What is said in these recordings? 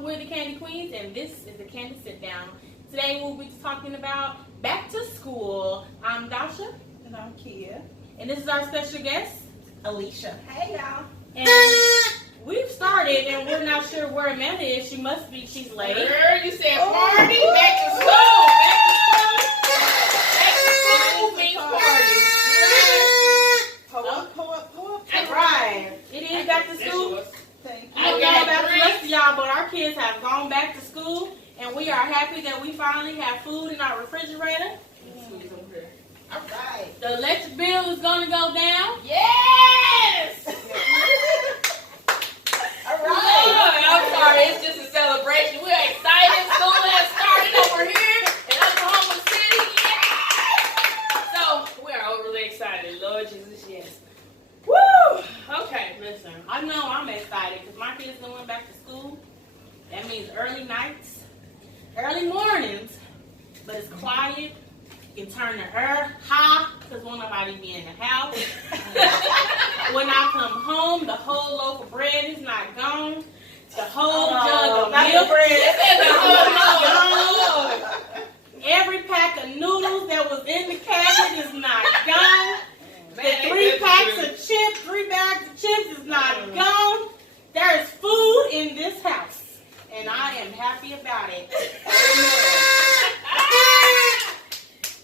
We're the Candid Queens, and this is the Candid Sitdown. Today we'll be talking about back to school. I'm Dasha. And I'm Kia. And this is our special guest, Alyshia. Hey, y'all. And we've started, and we're not sure where Amanda is. She's late. Girl, you said party, back to school. Back to school means party. Pull up. That's right. It is back to school. Thank you. I don't know about the rest of y'all, but our kids have gone back to school, and we are happy that we finally have food in our refrigerator. All right. The electric bill is going to go down. Yes! All Lord, right. I'm sorry, it's just a celebration. We're excited. School has started over here in Oklahoma City. Yes! So, we are overly excited. Lord Jesus, yes. Woo! Okay. Listen, I know I'm excited because my kids going back to school. That means early nights, early mornings, but it's quiet. You can turn the air high because won't nobody be in the house. When I come home, the whole loaf of bread is not gone. The whole jug of milk is gone. Every pack of noodles that was in the cabinet is not gone. The 3 bags of chips is not gone. There is food in this house, and I am happy about it.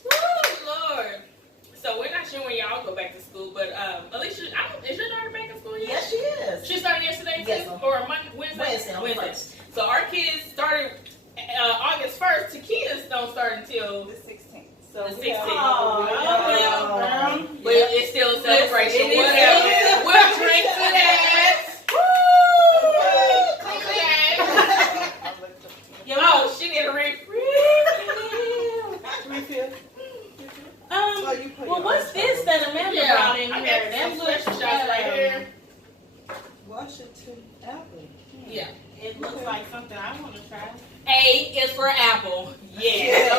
Woo, Lord. So we're not sure when y'all go back to school, but Alyshia, is your daughter back in school yet? Yes, she is. She started yesterday too? Yes, Or Wednesday? Wednesday. So our kids started August 1st. Taquitos don't start until The 16th. the So 16th. Oh, But it's still a celebration. It is. Whatever. We'll drink to that. Yo, Oh, she need a refill. Refill. You put well, your what's own this trouble. that Amanda Yeah, brought in I here? got That some looks special shots right here. Washington apple. Yeah. It looks like something I want to try. A is for apple. Yes.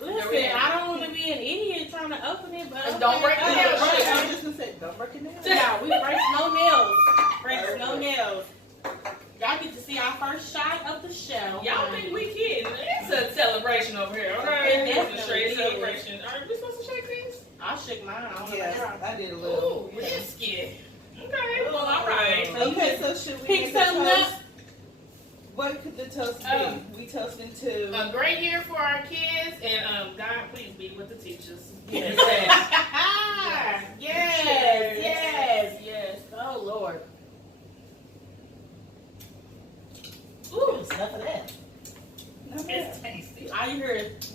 Listen, I don't want to be an idiot trying to open it, but Don't break the nails. I was just going to say, don't break it down. Yeah, we break no nails. Break no nails. Y'all get to see our first shot of the show. Y'all think we kidding? It's a celebration over here. All right. It It's a definitely straight is. celebration. Are we supposed to shake these? I shook mine. I don't know Yes, about I did a little. Ooh, risky. Okay, well, all right. Okay, so should we Pick make a something toast? up. What could the toast be? We toasting to... A great year for our kids, and God, please be with the teachers. Yes. Yes. Yes. Oh, Lord. Ooh, it's enough of that. It's tasty. I hear it.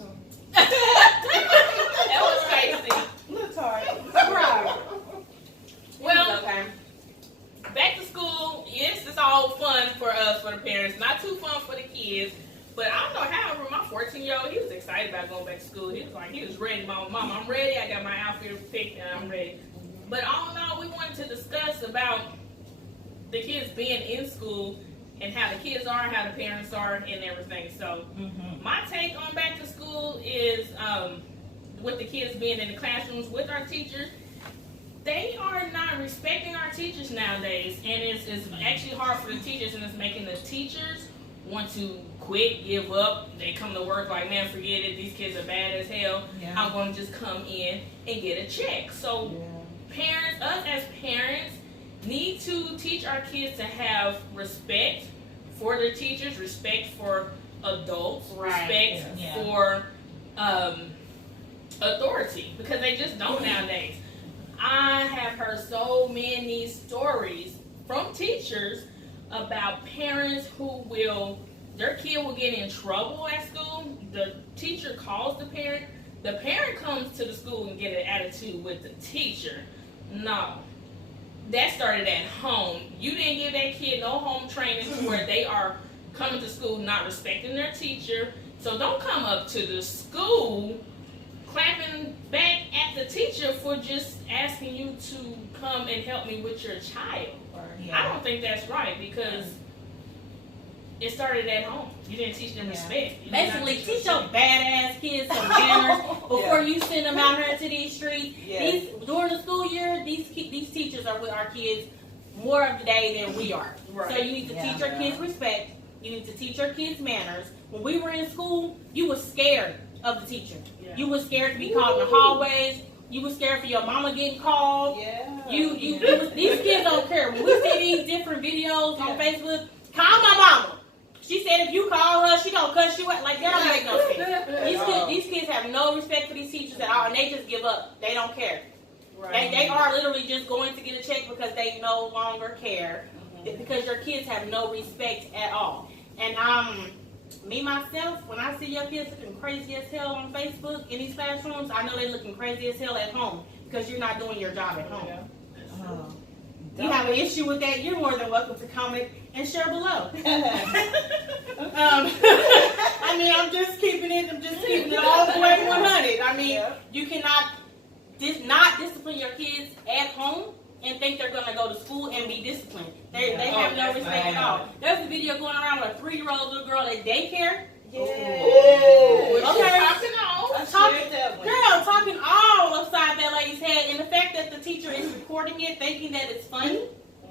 That was tasty. Little tart. Right. Well, Okay. back to school, yes, it's all fun for us, for the parents. Not too fun for the kids. But I don't know how, my 14-year-old, he was excited about going back to school. He was ready. Mom, I'm ready. I got my outfit picked and I'm ready. But all in all, we wanted to discuss about the kids being in school and how the kids are, how the parents are, and everything. So my take on back to school is with the kids being in the classrooms with our teachers, they are not respecting our teachers nowadays, and it's actually hard for the teachers, and it's making the teachers want to quit, give up. They come to work like, man, forget it. These kids are bad as hell. Yeah. I'm going to just come in and get a check. So parents, us as parents, need to teach our kids to have respect for their teachers, respect for adults, respect for authority, because they just don't nowadays. I have heard so many stories from teachers about parents who their kid will get in trouble at school. The teacher calls the parent comes to the school and get an attitude with the teacher. No. That started at home. You didn't give that kid no home training to where they are coming to school not respecting their teacher. So don't come up to the school clapping back at the teacher for just asking you to come and help me with your child. I don't think that's right, because it started at home. You didn't teach them respect. You did not Basically, teach teach them your badass kids some manners before you send them out here to these streets. Yeah. During the school year, these teachers are with our kids more of the day than we are. Right. So you need to teach your kids respect. You need to teach your kids manners. When we were in school, you were scared of the teacher. Yeah. You were scared to be called in the hallways. You were scared for your mama getting called. These kids don't care. When we see these different videos on Facebook, call my mama. She said if you call her, she gonna cuss you out. Like, that don't make no sense. These kids have no respect for these teachers at all, and they just give up. They don't care. Right. They are literally just going to get a check because they no longer care. Because your kids have no respect at all. And me myself, when I see your kids looking crazy as hell on Facebook in these classrooms, I know they're looking crazy as hell at home because you're not doing your job at home. Yeah. You have an issue with that, you're more than welcome to comment and share below. I mean, I'm just keeping it all the way 100. I mean, you cannot not discipline your kids at home and think they're going to go to school and be disciplined. They have no respect at all. There's a video going around with a 3-year-old little girl at daycare. Talking all upside that lady's head, and the fact that the teacher is recording it, thinking that it's funny.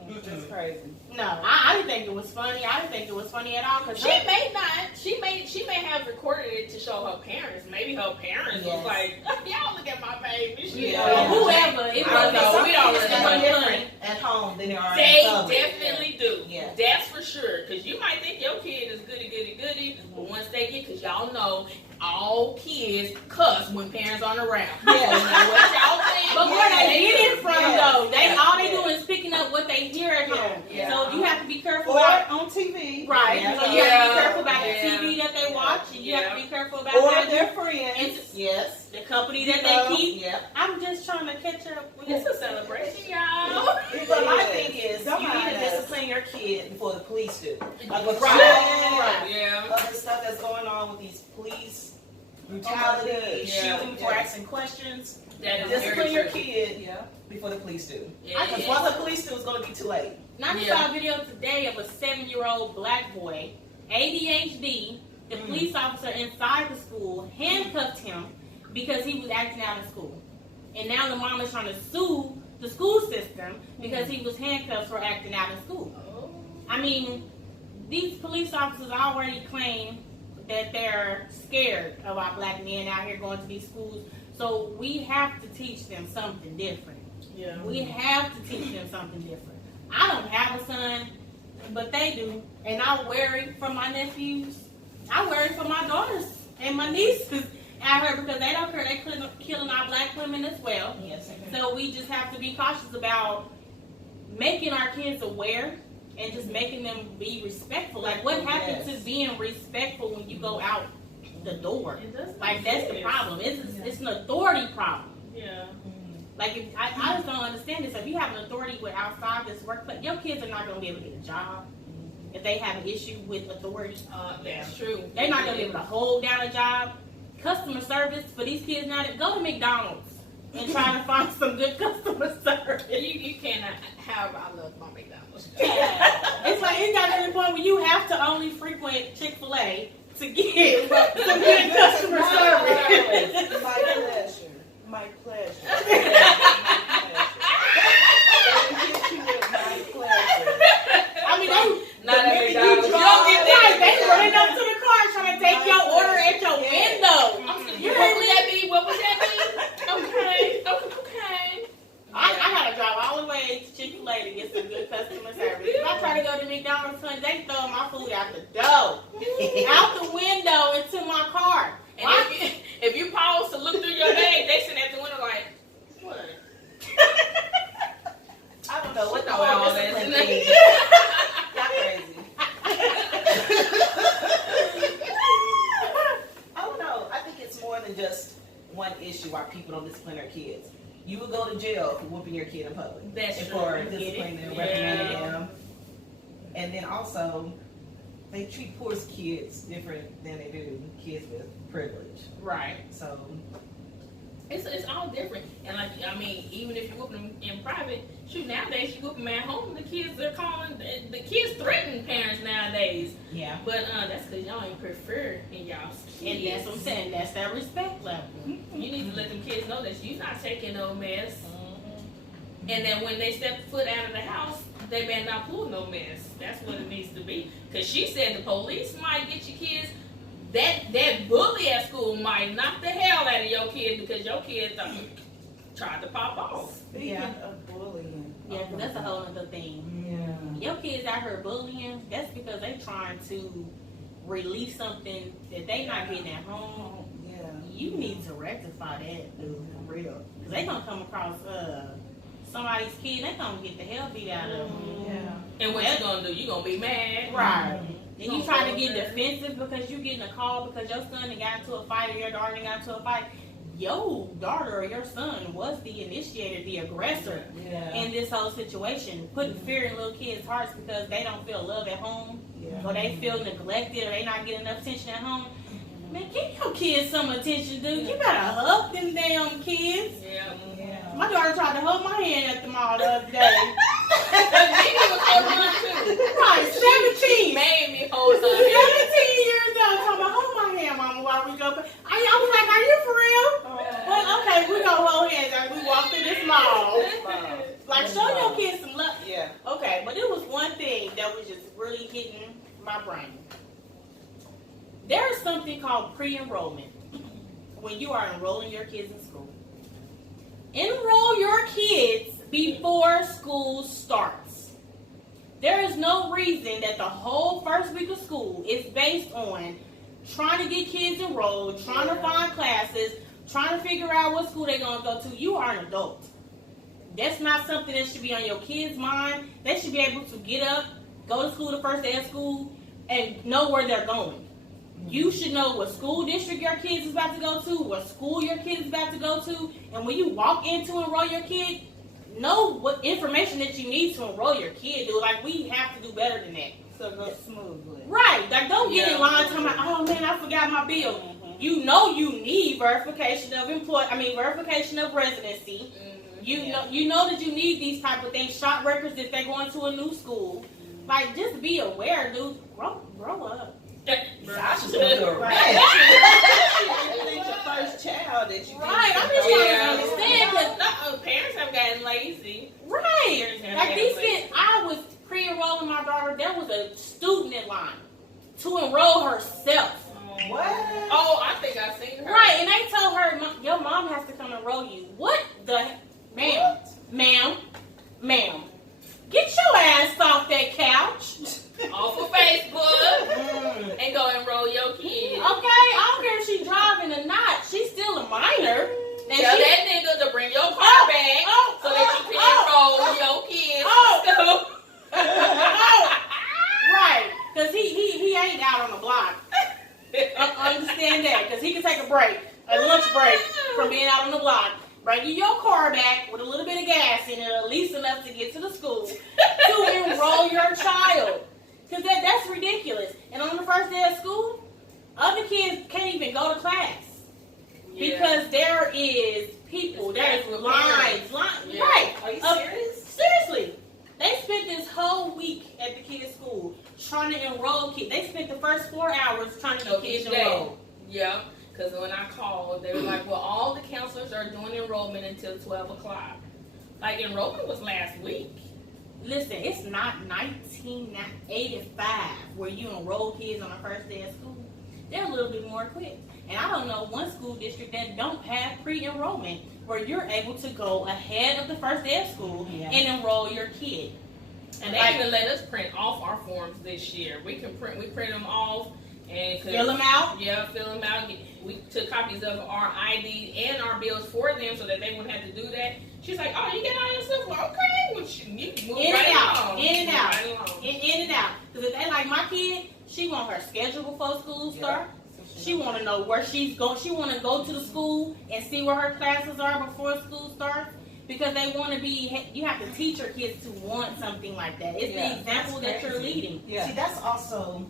That's crazy. No, I didn't think it was funny. I didn't think it was funny at all. Cause she may not. She may have recorded it to show her parents. Maybe her parents was like, "Y'all look at my baby." Whoever. It was we don't different at home than they are. They in public. definitely do. Yeah. That's for sure. Because you might think your kid is goody, but once they get, because y'all know all kids cuss when parents aren't around. What y'all think? But where they get it from, though, all they do is picking up what they hear at home. So you have to be careful. Or on TV. Right. So you have to be careful about the TV that they watch, and you have to be careful about their friends. The company that they keep. Yeah. I'm just trying to catch up. It's a celebration, y'all. But my thing is, you need to discipline your kid before the police do. Like what other stuff that's going on with these police brutality, shooting for asking questions. Discipline your kid before the police do. Because once the police do, it's going to be too late. I just saw a video today of a 7-year-old black boy, ADHD. The police officer inside the school handcuffed him because he was acting out in school. And now the mom is trying to sue the school system because he was handcuffed for acting out in school. I mean, these police officers already claim that they're scared of our black men out here going to these schools. So we have to teach them something different. Yeah. We have to teach them something different. I don't have a son, but they do. And I worry for my nephews. I worry for my daughters and my nieces out here because they don't care. They're killing our black women as well. Yes. So we just have to be cautious about making our kids aware and just making them be respectful. Like, what happens to being respectful when you go out the door? Like, that's the problem. It's an authority problem. Yeah. Like, I just don't understand this. If you have an authority with outside this workplace, your kids are not going to be able to get a job if they have an issue with authority. That's true. They're not going to be able to hold down a job. Customer service for these kids now, go to McDonald's and try to find some good customer service. You cannot have, I love my McDonald's. It's like it got to the point where you have to only frequent Chick-fil-A to get some good customer service. My pleasure. I mean, they they running up to the car trying to take your order at your window. What would that be? Okay. I gotta drive all the way to Chick-fil-A to get some good customer service. If I try to go to McDonald's, they throw my food out the door, out the window into my car. And if you pause to look through your bag, they sitting at the window like, what? I don't know what the all whole that discipline is. thing. Y'all crazy. I don't know. I think it's more than just one issue why people don't discipline their kids. You would go to jail for whooping your kid in public. That's and true. for disciplining them, reprimanding them. And then also, they treat poor kids different than they do kids with privilege. Right. So it's all different. And like, I mean, even if you whoop them in private, shoot, nowadays you whoop them at home, the kids the kids threaten parents nowadays. yeah. But that's because y'all ain't prefer in y'all's kids. And that's what I'm saying. That's that respect level. You need to let them kids know that you're not taking no mess. And then when they step foot out of the house, they better not pull no mess. That's what it needs to be. Because she said the police might get your kids. That bully at school might knock the hell out of your kid because your kids tried to pop off. Speaking of bullying. Yeah, because that's a whole other thing. Yeah. Your kids out here bullying, that's because they trying to release something that they not getting at home. Yeah. You need to rectify that, dude, for real. Because they going to come across somebody's kid, they going to get the hell beat out of them. Yeah. And what you going to do? You going to be mad? Right. And you try to get defensive because you getting a call because your son got into a fight or your daughter got into a fight. Your daughter or your son was the initiator, the aggressor in this whole situation, putting fear in little kids' hearts because they don't feel love at home, or they feel neglected, or they not getting enough attention at home. Man, give your kids some attention, dude. You better hug them damn kids. Yeah. My daughter tried to hold my hand at the mall the other day. Right, 17. Made me hold her 17 years old, talking about hold my hand, mama, while we go. I was like, are you for real? Well, okay, we gonna hold hands as we walk through this mall. Like, show your kids some love. Yeah. Okay, but it was one thing that was just really hitting my brain. There is something called pre-enrollment when you are enrolling your kids in school. Enroll your kids before school starts. There is no reason that the whole first week of school is based on trying to get kids enrolled, trying to find classes, trying to figure out what school they're going to go to. You are an adult. That's not something that should be on your kids' mind. They should be able to get up, go to school the first day of school, and know where they're going. You should know what school district your kids is about to go to, what school your kid is about to go to, and when you walk in to enroll your kid, know what information that you need to enroll your kid, dude. Like, we have to do better than that. So go smoothly. Right. Like, don't get in line talking about, oh man, I forgot my bill. You know you need verification of verification of residency. You know that you need these type of things, shot records if they're going to a new school. Like, just be aware, dude. Grow up. Sasha's gonna do it right. It's your first child that you. Right. I'm just trying to understand because parents have gotten lazy. Right. Like these kids, I was pre-enrolling my daughter. There was a student in line to enroll herself. What? Oh, I think I've seen her. Right, and they told her, your mom has to come enroll you. What the, ma'am, get your ass off that couch. Off of Facebook and go enroll your kid. Okay, I don't care if she's driving or not. She's still a minor. And tell that nigga to bring your car back so that you can enroll your kids. Right, because he ain't out on the block. Understand that, because he can take a break, a lunch break from being out on the block. Bring you your car back with a little bit of gas in it, at least enough to get to the school to enroll your child. Because that's ridiculous. And on the first day of school, other kids can't even go to class. Because there is people, there's lines. Yeah. Right. Are you serious? Seriously. They spent this whole week at the kids' school trying to enroll kids. They spent the first 4 hours trying to get kids enrolled. Yeah. Because when I called, they were like, well, all the counselors are doing enrollment until 12 o'clock. Like, enrollment was last week. Listen, it's not 1985 where you enroll kids on the first day of school. They're a little bit more equipped. And I don't know one school district that don't have pre-enrollment where you're able to go ahead of the first day of school and enroll your kid. And they even let us print off our forms this year. We print them off. And fill them out? Yeah, fill them out. We took copies of our ID and our bills for them so that they wouldn't have to do that. She's like, oh, you get all your stuff? Well, okay. Well, you move in right and out. along. In and out. Right along. In and out. Because if they like my kid, she want her schedule before school start. She want to know where she's going. She want to go to the school and see where her classes are before school starts. Because they want to be, you have to teach your kids to want something like that. It's the example that you're leading. Yeah. See, that's also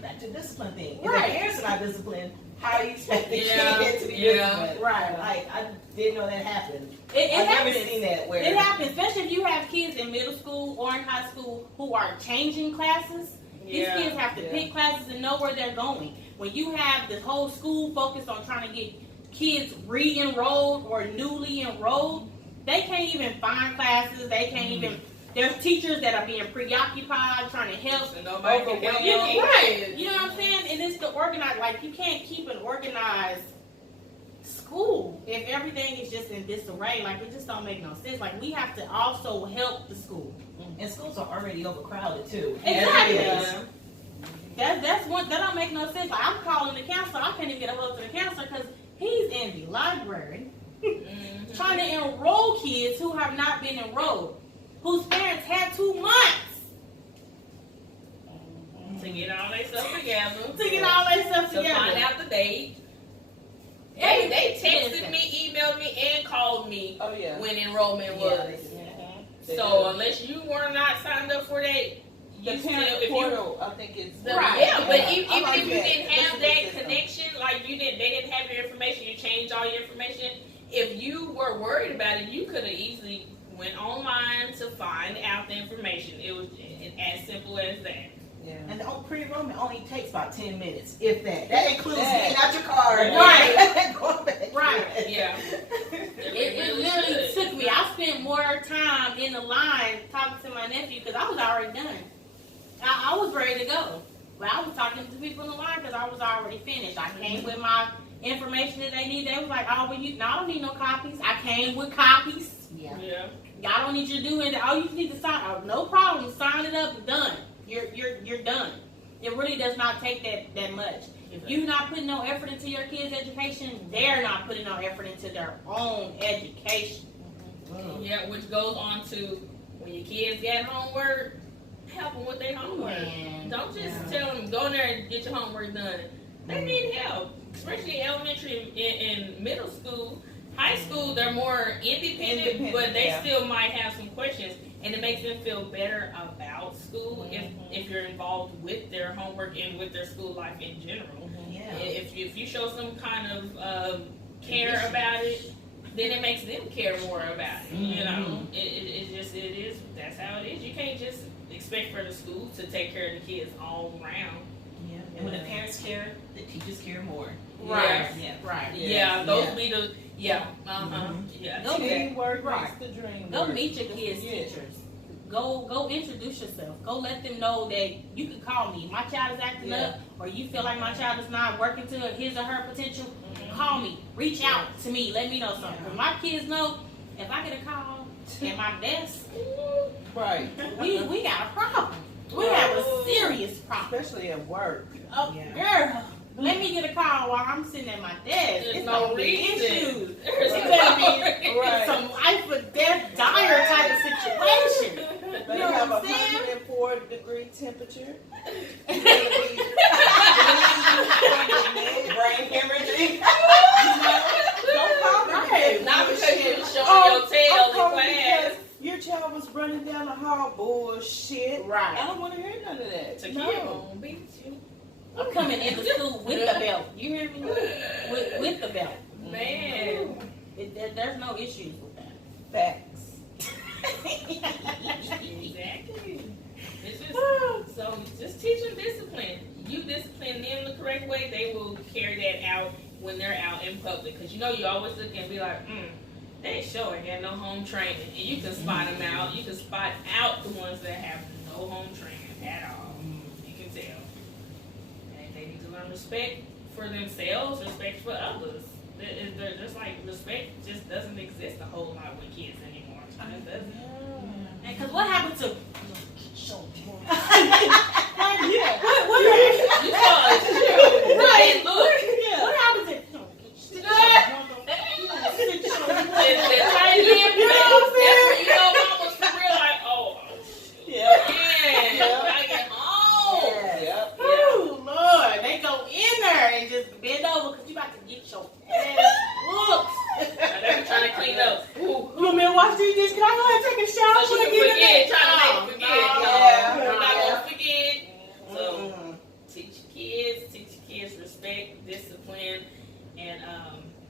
back to discipline thing. If Right. the parents are not disciplined, how do you expect the kid to be disciplined? Right. Like, I didn't know that happened. I've never seen that. Where it happens, especially if you have kids in middle school or in high school who are changing classes. These kids have to pick classes and know where they're going. When you have the whole school focused on trying to get kids re-enrolled or newly enrolled, they can't even find classes. They can't even There's teachers that are being preoccupied, trying to help. And nobody can help you. Right. You know what I'm saying? And it's the organized, like, you can't keep an organized school if everything is just in disarray. Like, it just don't make no sense. Like, we have to also help the school. And schools are already overcrowded too. Exactly. Yeah. That's one that don't make no sense. Like, I'm calling the counselor. I can't even get a hold to the counselor because he's in the library trying to enroll kids who have not been enrolled, whose parents had 2 months to get all their stuff together. To find out the date. They texted me, emailed me, and called me when enrollment was. So unless you were not signed up for that, the parent portal, I think it's right. Yeah, but even if you didn't have that connection, like they didn't have your information, you changed all your information. If you were worried about it, you could have easily went online to find out the information. It was as simple as that. Yeah. And the pre-enrollment only takes about 10 minutes, if that. That includes getting out your car. Right. Going back. Right. Yeah. It literally took me. I spent more time in the line talking to my nephew because I was already done. I was ready to go. But I was talking to people in the line because I was already finished. I came with my information that they need. They was like, oh, well, I don't need no copies. I came with copies. Yeah. Y'all don't need you to do anything. Oh, you just need to sign. Oh, no problem. Sign it up. Done. You're done. It really does not take that much. If you're not putting no effort into your kids' education, they're not putting no effort into their own education. Yeah, which goes on to when your kids get homework, help them with their homework. Don't just tell them, go in there and get your homework done. They need help, especially elementary and middle school. High school, they're more independent, but they still might have some questions. And it makes them feel better about school if you're involved with their homework and with their school life in general. If you show some kind of care about it, then it makes them care more about it. You know, it is. That's how it is. You can't just expect for the school to take care of the kids all around. And when the parents care, the teachers care more. Right. Yeah. Right. Yeah. Those be the. Yeah. Go teamwork makes the dream Go work. meet your kids' teachers. Go introduce yourself. Go let them know that you can call me. My child is acting up, or you feel like my child is not working to his or her potential. Call me. Reach out to me. Let me know something. Because my kids know if I get a call at my desk, Right. we got a problem. We have a serious problem. Especially at work. Oh, girl. Let me get a call while I'm sitting at my desk. There's It's no no reason. issues. There's It no better be Right. some life or death, dire type of situation. They You know have what a I'm saying? 104-degree temperature. Brain hemorrhaging. Don't call me. Right. Not because you're showing your tail in class. Your child was running down the hall. Bullshit. Right. I don't want to hear none of that. To No. keep on beat you. I'm coming into school with the belt. You hear me? With the belt. Man. There's no issues with that. Facts. Exactly. It's just, so just teach them discipline. You discipline them the correct way, they will carry that out when they're out in public. Because you always look and be like, they sure ain't got no home training. And you can spot them out. You can spot out the ones that have no home training at all. You can tell. And they need to learn respect for themselves, respect for others. They're just like respect just doesn't exist a whole lot with kids anymore. It doesn't. And because what happened to... Yeah. What You saw it too. Right. Look. What happened to... The tiny little that's when mama's for real like, oh, Yeah. man, I get home. Yep. Oh, Lord. They go in there and just bend over because you about to get your ass whooped. They be trying to clean up. Ooh. You want me to watch these dishes? Can I go ahead and take a shower? So she can forget, trying to make her forget. Yeah. You're not going to forget. So teach your kids respect, discipline, and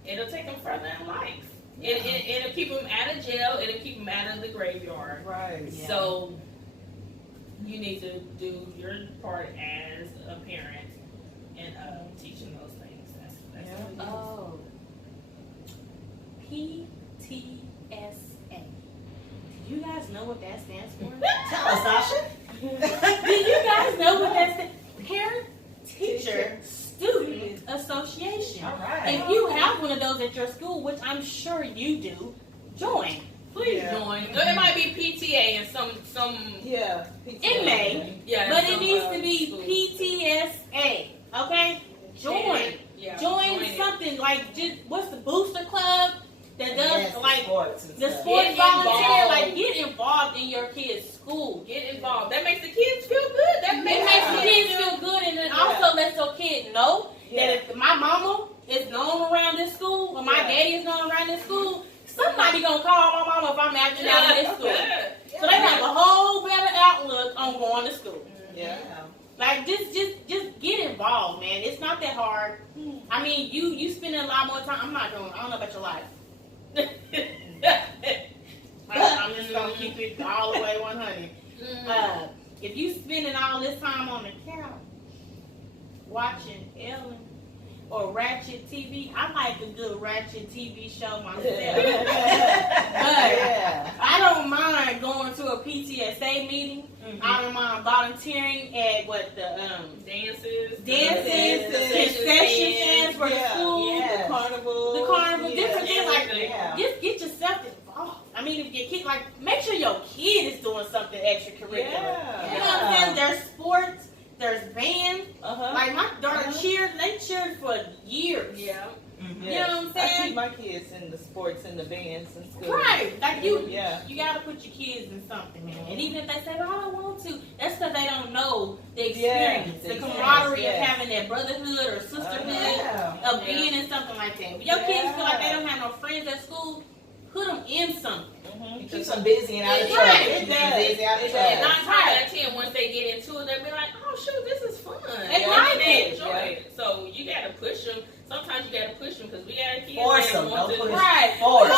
it'll take them further in life. It'll keep them out of jail. It'll keep them out of the graveyard. Right. Yeah. So you need to do your part as a parent and teaching those things. That's what it is. Oh. PTSA. Do you guys guys know what that stands for? Tell us, Sasha. Do you guys know what that stands for? Parent Teacher Student Association. All right. If you have one of those at your school, which I'm sure you do, join. Please join. It might be PTA and some Yeah. It may, but it needs to be PTSA. Okay, join. Join something like just what's the booster club that does like sports the sports volunteer. Like get involved in your kids' school. Get involved. That makes the kids feel good. That makes the kids feel good, and then also lets your kid know that if my mama is known around this school or my daddy is known around this school, somebody gonna call my mama if I'm acting out in this school. So they have a whole better outlook on going to school. Yeah. Like just get involved, man. It's not that hard. I mean, you spending a lot more time. I don't know about your life. I'm just gonna keep it all the way 100. If you spending all this time on the couch watching Ellen or Ratchet TV, I like a good Ratchet TV show myself. But I don't mind going to a PTSA meeting. I don't mind volunteering at dances, concessions for the school, the carnival, different things like that. Just get yourself involved. I mean, if your kid, like, make sure your kid is doing something extracurricular. You know what I'm saying? There's sports, there's band. Like my daughter they cheered for years. Yeah. You know what I'm saying? I keep my kids in the sports and the bands and school. Right. Like you gotta put your kids in something, man. And even if they say, "Oh, I don't want to," that's because they don't know the experience, the camaraderie of having that brotherhood or sisterhood of being in something like that. When your kids feel like they don't have no friends at school, put them in something. It keeps them busy and out of trouble. It Busy out of And 9 trouble. times out of 10, once they get into it, they'll be like, "Oh shoot, this is fun." They like it. Enjoy it. So you gotta push them. Sometimes you gotta push them because we got kids Force that them. want Don't to. push. Right. Force.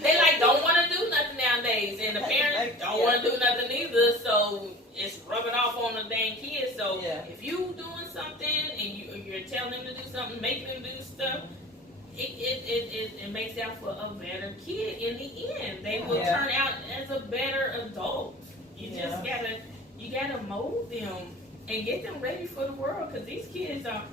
They like don't want to do nothing nowadays, and the parents don't want to do nothing either. So it's rubbing off on the dang kids. So if you doing something and you're telling them to do something, making them do stuff, it makes out for a better kid in the end. They will turn out as a better adult. You just gotta mold them and get them ready for the world, because these kids are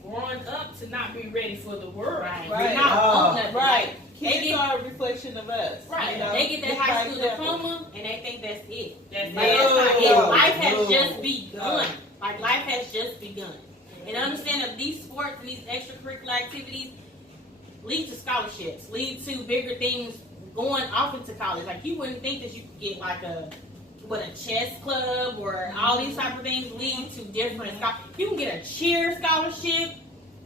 growing up to not be ready for the world. Right. Kids are a reflection of us. Right. You know? They get that Just high like school that. diploma and they think that's it. That's not it. Life has just begun. Like life has just begun. And understand that these sports and these extracurricular activities lead to scholarships, lead to bigger things going off into college. Like you wouldn't think that you could get like a chess club or all these type of things lead to different scholarships. You can get a cheer scholarship,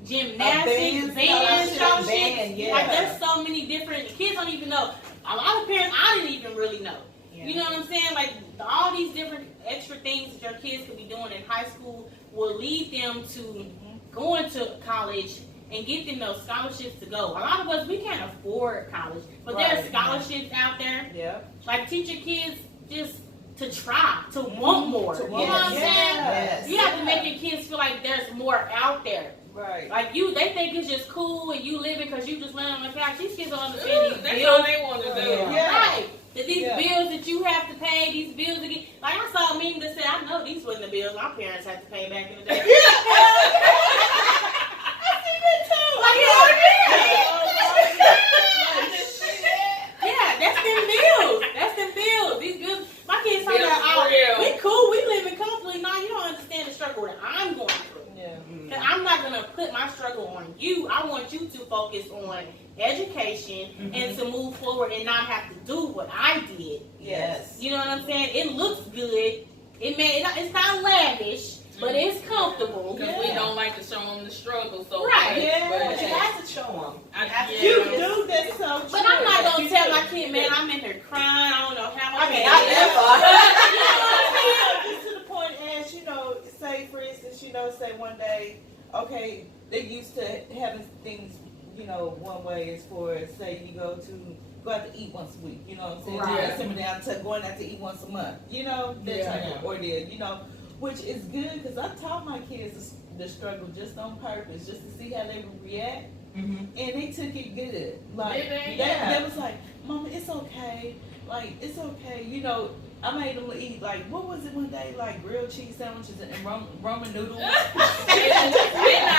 gymnastics, band scholarship. Like there's so many different, kids don't even know. A lot of parents, I didn't even really know. You know what I'm saying? Like all these different extra things that your kids could be doing in high school will lead them to going to college and get them those scholarships to go. A lot of us, we can't afford college, but there's scholarships out there. Yeah. Like teach your kids just to try, to want more. You know what I'm saying? You have to make your kids feel like there's more out there. Right. Like they think it's just cool and you live it because you just laying on the couch. These kids don't understand these That's bills. all they want to do. Right. That these bills that you have to pay, these bills that get, like I saw a meme that said, I know these wasn't the bills my parents had to pay back in the day. That's them bills. That's them bills. These bills. My kids talking about, we cool, we living comfortably. No, you don't understand the struggle that I'm going through. Yeah. I'm not going to put my struggle on you. I want you to focus on education and to move forward and not have to do what I did. Yes. You know what I'm saying? It looks good. It's not lavish, but it's comfortable. Because we don't like to show them the struggle. So right. But you have to show them. You do, that's so true. But I'm not going to tell my kid, man, I'm in here crying. I don't know how I never. Just to the point as, say for instance, say one day, okay, they used to having things, one way as far as say you go out to eat once a week, you know what I'm saying? Right. Simmer down to going out to eat once a month, that type of ordeal, which is good because I taught my kids the struggle just on purpose, just to see how they would react. and they took it good. Like they was like, Mama, it's okay. Like it's okay. You know, I made them eat like what was it one day? Like grilled cheese sandwiches and Roman noodles. They're not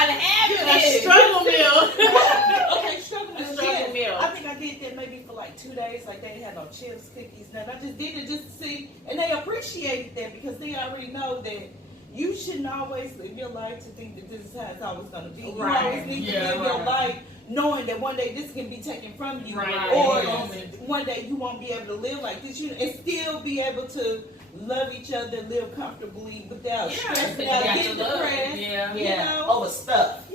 having it. Struggle meal. Okay, struggle meal. Struggle meal. I think I did that maybe for like 2 days. Like they didn't have no chips, cookies, nothing. I just did it just to see, and they appreciated that because they already know that you shouldn't always live your life to think that this is how it's always going to be. You always need to live your life knowing that one day this can be taken from you, or one day you won't be able to live like this, and still be able to love each other, live comfortably without stressing out, getting depressed. You know? Over stuff.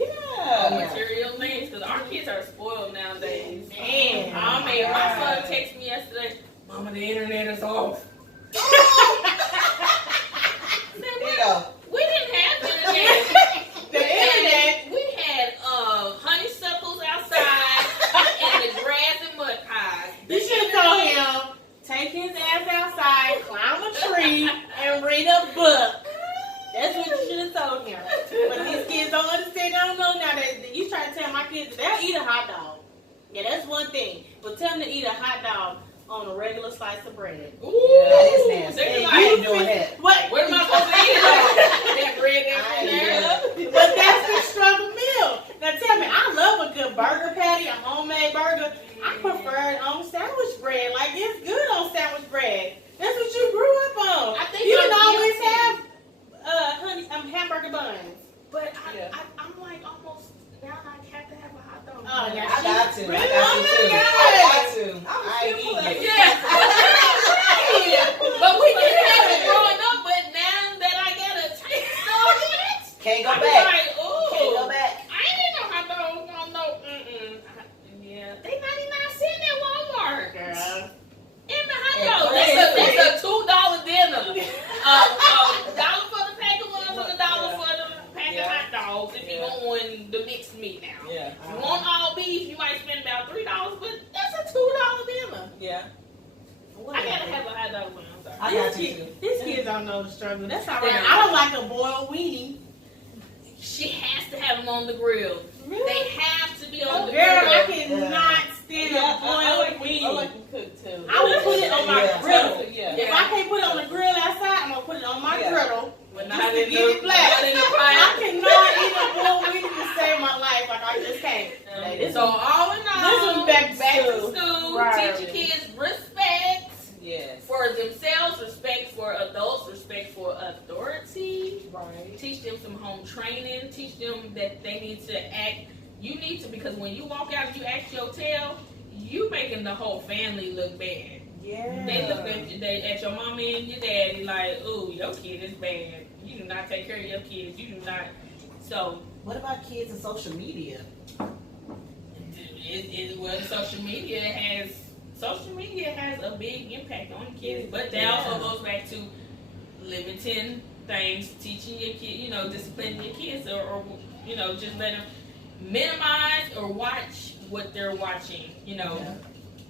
Material things, because our kids are spoiled nowadays. Man. I mean, my son texted me yesterday, Mama, the internet is off. We didn't have internet. We had honeysuckles outside and the grass and mud pies. You should have told him, take his ass outside, climb a tree, and read a book. That's what you should have told him. But these kids don't understand. They don't know now that you try to tell my kids that they'll eat a hot dog. Yeah, that's one thing. But tell them to eat a hot dog on a regular slice of bread. Ooh, that is nasty. I ain't doing that. What am I supposed to eat? That bread that's in there? But that's the struggle meal. Now tell me, I love a good burger patty, a homemade burger. I prefer it on sandwich bread. Like it's good on sandwich bread. That's what you grew up on. I think you didn't always have hamburger buns. But I'm like almost now I have to have a hot dog. Oh yeah, I got to. Really? I ain't eating it. But we didn't have it growing up. But now that I got a taste of it, Can't go I'm back. like, ooh. Can't go back. I ain't eating no hot dog. No. Yeah, they 99 cents at Walmart. Girl. In the hot dog. That's a $2 dinner. $1 for the pack of ones and $1 for the pack of hot dogs if you're going the mixed meat now. If you want all beef, you might spend about $3, but that's a $2 dinner. I gotta have a hot dog when I'm sorry. I got you. These kids don't know the struggle. That's all right. I don't like a boiled weenie. She has to have them on the grill. Really? They have to be on the Girl, grill. I cannot stand a boiled weenie. I like them cooked too. I would put it on my griddle. Yeah. If I can't put it on the grill outside, I'm gonna put it on my griddle. But Just not to in get it black. I cannot eat a boiled weenie to save my life. Like I just can't. So all in all, This was back to school. Right. Teach your kids respect Yes. for themselves, respect for adults, respect for authority. Right. Teach them some home training. Teach them that they need to act. You need to, because when you walk out and you act your tail, you making the whole family look bad. Yeah. They look at your mama and your daddy like, ooh, your kid is bad. You do not take care of your kids. You do not. So, What about kids and social media? well, social media has a big impact on kids, but that also goes back to limiting things, teaching your kid, disciplining your kids, or just let them minimize or watch what they're watching.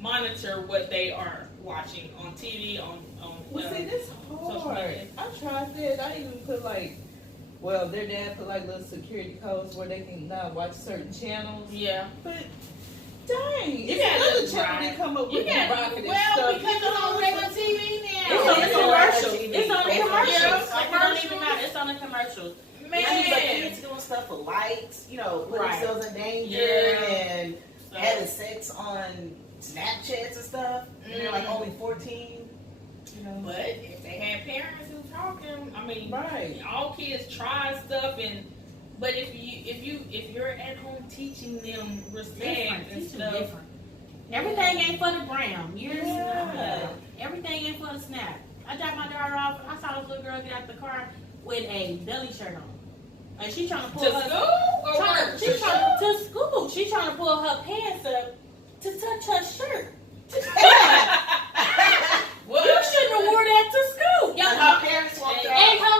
Monitor what they are watching on TV, on. Well, see, this hard. I tried that. I even put their dad put little security codes where they can not watch certain channels. Yeah. But dang, You it's gotta another look channel right. they come up You with got provocative well stuff. because it's on regular TV now. It's on the commercials. It's on the commercials. Yeah, Like, you don't even know. It's on the commercials. But kids doing stuff for likes, putting themselves in danger and having sex on Snapchats and stuff. And they're like only 14. But if they had parents who talking, I mean, all kids try stuff, but if you're at home teaching them respect and stuff, Everything ain't for the gram. Everything ain't for the snap. I dropped my daughter off. I saw this little girl get out the car with a belly shirt on, and she trying to pull to school. She trying to pull her pants up to touch her shirt. What? You shouldn't have wore that to school. And her parents walked around. And her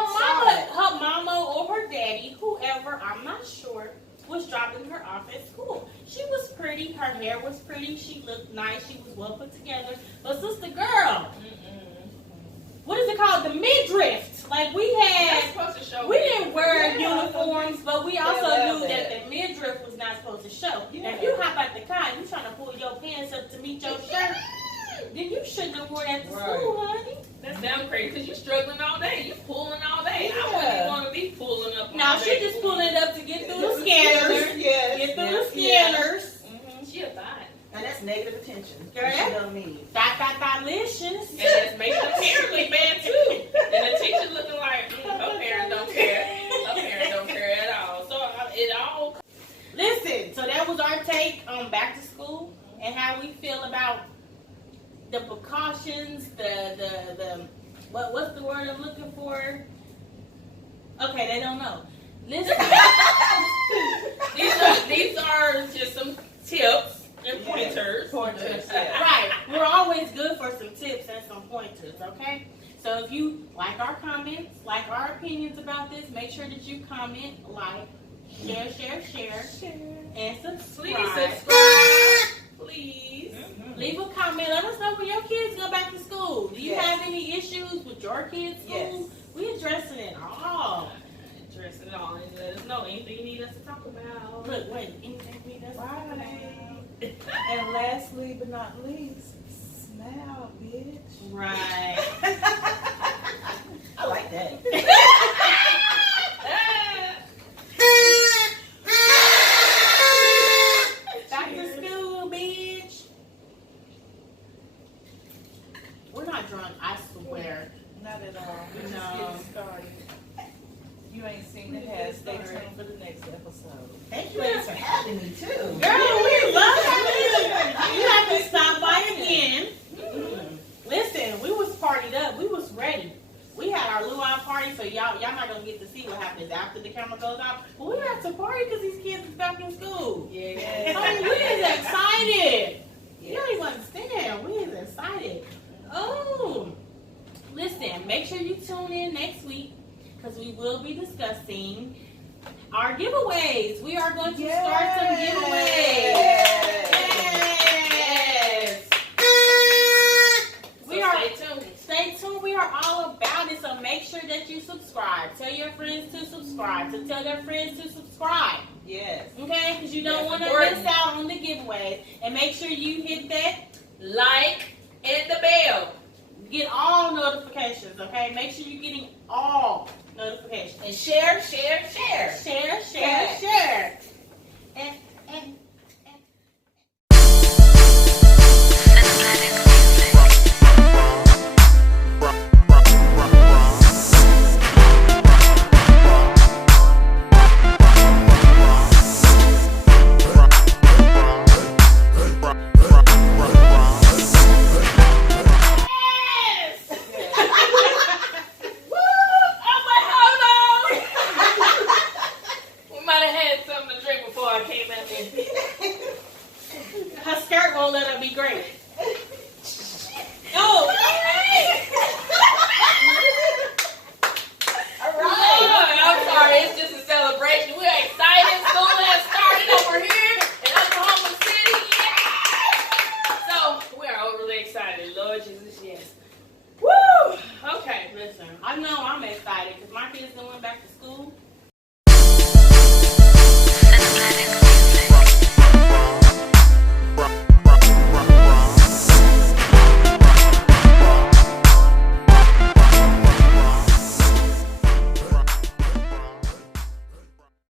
mama or her daddy, whoever, I'm not sure, was dropping her off at school. She was pretty. Her hair was pretty. She looked nice. She was well put together. But sister girl, what is it called? The midriff. Like we didn't wear uniforms, but we also knew that the midriff was not supposed goes to show. Yeah. Now, if you hop out the car and you trying to pull your pants up to meet your shirt, then you shouldn't have worn that to school, honey. That sounds crazy because you're struggling all day. You're pulling all day. I wouldn't even want to be pulling up. No, she just pulling it up to get through the scanners. Yes. Get through the scanners. She a thought. And that's negative attention. Girl, She don't need. Delicious. And that's making the parents look bad too. And the teacher looking like, her parents don't care. Her parents don't care at all. So it all. Listen, so that was our take on back to school and how we feel about the precautions, what's the word I'm looking for? Okay, they don't know. Listen, these are just some tips and pointers. Pointers, yeah. right? We're always good for some tips and some pointers. Okay, so if you like our comments, like our opinions about this, make sure that you comment, like, share, and subscribe. Please subscribe. Please. Leave a comment. Let us know when your kids go back to school. Do you have any issues with your kids' school? Yes. We addressing it all. Addressing it all and let us know anything you need us to talk about. Look, wait, anything we need us to talk about? And lastly but not least, smile, bitch. Right. I like that. Back to school, bitch. We're not drunk, I swear. Not at all. We're just No. getting started. You ain't seen the hair. Stay tuned for the next episode. Thank you ladies for having me too. Girl, we love you. You have to stop by again. Listen, we was partied up. We was ready. We had our luau party, so y'all not gonna get to see what happens after the camera goes off. But we had to party because these kids is back in school. Yeah. I mean, we is excited. You don't even understand. We is excited. Oh, listen. Make sure you tune in next week because we will be discussing our giveaways. We are going to start some giveaways. Yes. We are. Stay tuned. We are all about it. So make sure that you subscribe. Tell your friends to subscribe. To tell their friends to subscribe. Yes. Okay? Because you don't want to important. miss out on the giveaway. And make sure you hit that. Like and the bell. Get all notifications. Okay? Make sure you're getting all notifications. And share. Share. And her skirt won't let her be great. Oh, I'm sorry, it's just a celebration. We're excited. School has started over here in Oklahoma City. Yeah! So we are overly excited. Lord Jesus, yes. Woo! Okay, listen, I know I'm excited because my kids done went back to school.